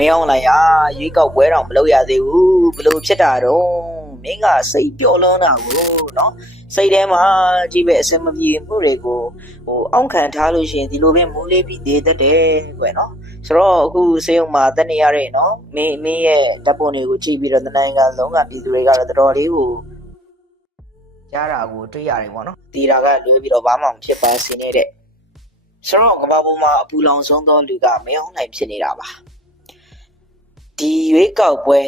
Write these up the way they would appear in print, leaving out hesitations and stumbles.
မင်းအောင်လိုက်ရွေးကောက်ပွဲတော့မလုပ်ရသေးဘူးဘလို့ဖြစ်တာတော့မင်းကစိတ်ပျော်လွန်းတာကိုနော်စိတ်ထဲမှာကြည့်ပဲအစမပြေမှုတွေကိုအောင့်ခံထားလို့ရှိရင်ဒီလိုပဲမိုးလေးပြီးနေတတ်တယ်ကွယ်နော်ဆိုတော့အခုစေယုံမှာတက်နေရတဲ့နော်မင်းရဲ့ဓာတ်ပုံတွေကိုကြည့်ပြီးတော့နိုင်ငံလုံးကပြည်သူတွေကတော့တော်တော်လေးကိုကြားတာကိုတွေ့ရတယ်ပေါ့နော်ဒီတာကလွဲပြီးတော့ဘာမှမဖြစ်ပါစေနဲ့တဲ့ဆိုတော့ကမ္ဘာပေါ်မှာအပူလောင်ဆုံးသောလူကမင်းအောင်နိုင်ဖြစ်နေတာပါဒီရွေးကောက်ပွဲ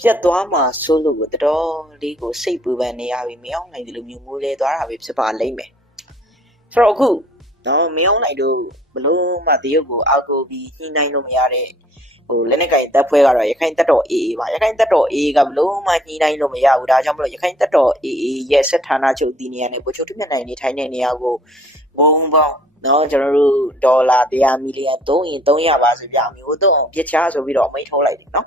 ပြတ်သွားမှာဆိုလို့ကိုတော်လေးကိုစိတ်ပူပန်နေရပြီမင်းအောင်နိုင်ဒီလိုမျိုးမိုးလဲသွားတာပဲဖြစ်ပါလိမ့်မယ်ဆိုတော့အခုနော်မင်းအောင်နိုင်တို့ဘလို့မှတရုတ်ကိုအောက်ကိုပြီးညှိနှိုင်းလို့မရတဲ့လက်နက်ကင်တပ်ဖွဲ့ကတော့ရခိုင်တပ်တော် AA ပါရခိုင်တပ်တော် AA ကဘလို့မှညှိနှိုင်းလို့မရဘူးဒါကြောင့်မလို့ရခိုင်တပ်တော် AA ရဲ့စစ်ဌာနချုပ်ဒီနေရာနဲ့ဗိုလ်ချုပ်ထွန်းမြတ်နိုင်နေထိုင်တဲ့နေရာကိုဘုံပေါင်းနော်ကျွန်တော်တို့ဒေါ်လာ100 မီလီယံ300ပါဆိုပြမျိုးတော့ပြစ်ချဆိုပြီးတော့မိန့်ထုတ်လိုက်တယ်နော်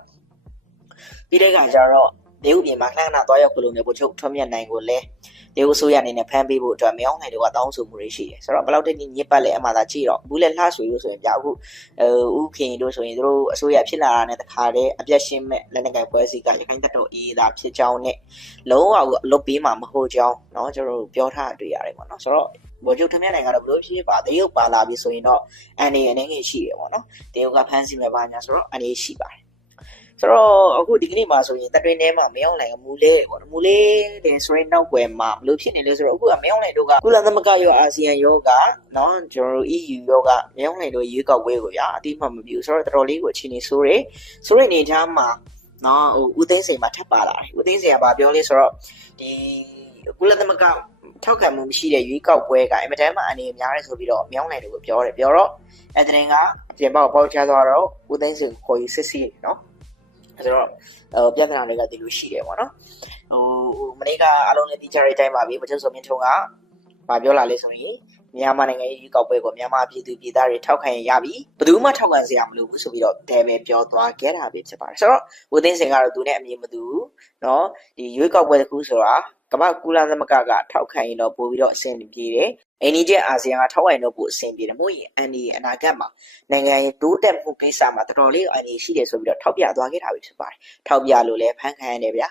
ပြီးတဲ့ကကျတော့ဒေဥပြင်မှာခဏခဏသွားရောက်ခလို့နေဗိုလ်ချုပ်ထွန်းမြတ်နိုင်ကိုလည်းဒေဥဆိုရအနေနဲ့ဖမ်းပေးဖို့အတွက်မင်းအောင်နိုင်တို့ကတောင်းဆိုမှုတွေရှိတယ်ဆိုတော့ဘယ်လောက်တည်းညစ်ပတ်လဲအမှသာကြည့်တော့ဘူးလဲလှဆွေလို့ဆိုရင်ပြအခုဥခင်တို့ဆိုရင်တို့အစိုးရဖြစ်လာတာနဲ့တခါတည်းအပြတ်ရှင်းမဲ့လက်နက်ကိုင်ပွဲစီကရခိုင်တပ်တော်အေးသာဖြစ်ကြောင်းနဲ့လုံးဝအလုပ်ပေးမှာမဟုတ်ကြောင်းเนาะကျွန်တော်တို့ပြောထားတွေ့ရတယ်ပေါ့နော်ဆိုတော့ဗိုလ်ချုပ်ထွန်းမြတ်နိုင်ကတော့ဘလို့ဖြစ်ပါတရုတ်ပါလာပြီဆိုရင်တော့အန်အနေနဲ့ရှိတယ်ပေါ့နော်တရုတ်ကဖမ်းဆီးမဲ့ပါညာဆိုတော့အနေရှိပါတယ်ဆိုတော့အခုဒီကနေ့မှာဆိုရင်တတွင်းထဲမှာမင်းအောင်နိုင်မူလေးပေါ့နော်မူလေးတဲ့ဆိုရင်နောက်ွယ်မှာဘလို့ဖြစ်နေလဲဆိုတော့အခုကမင်းအောင်နိုင်တို့ကကုလသမဂ္ဂရောအာဆီယံရောကနော်ကျွန်တော်တို့ EU ရောကမင်းအောင်နိုင်တို့ရွေးကောက်ပွဲကိုဗျာအတိအမှမပြုဆိုတော့တော်တော်လေးကိုအခြေအနေဆိုတဲ့အနေထားမှာနော်ဦးသိန်းစိန်မှာထပ်ပါလာတယ်ဦးသိန်းစိန်ကဗာပြောလဲဆိုတော့ဒီကုလသမဂ္ဂထောက်ခံမှုမရှိတဲ့ရွေးကောက်ပွဲကအင်မတန်မှအနေများတယ်ဆိုပြီးတော့မြောင်းနိုင်တို့ကိုပြောတော့အဲ့တဲ့ရင်ကပြင်ပေါက်ချသွားတော့ဦးသိန်းစိန်ကိုခေါ်ယူစစ်ဆေးနော်ဆိုတော့ပြဿနာတွေကဒီလိုရှိတယ်ပေါ့နော်မနေ့ကအလုံးနဲ့တီချာရေးတိုင်းပါပြီမချုပ်စုံမြင့်ထုံးကဗာပြောလာလဲဆိုရင်မြန်မာနိုင်ငံရေးရွေးကောက်ပွဲကိုမြန်မာပြည်သူပြည်သားတွေထောက်ခံရပြီဘယ်သူမှထောက်ခံစရာမလိုဘူးဆိုပြီးတော့တဲပဲပြောသွားခဲ့တာပဲဖြစ်ပါတယ်ဆိုတော့ဦးသိန်းစိန်ကတော့သူနဲ့အမြင်မတူဘူးเนาะဒီရွေးကောက်ပွဲတစ်ခုဆိုတာကမ္ဘာကုလသမဂ္ဂကထောက်ခံရင်တော့ပို့ပြီးတော့အဆင်ပြေတယ်အိန္ဒိယအာဆီယံကထောက်ခံတော့ပို့အဆင်ပြေတယ်မို့ရင်အန်ဒီအနာဂတ်မှာနိုင်ငံရေးတိုးတက်မှုကိစ္စမှာတော်တော်လေးအန်ဒီရှိတယ်ဆိုပြီးတော့ထောက်ပြသွားခဲ့တာပဲဖြစ်ပါတယ်ထောက်ပြလို့လည်းဖန်ခံရတယ်ဗျာ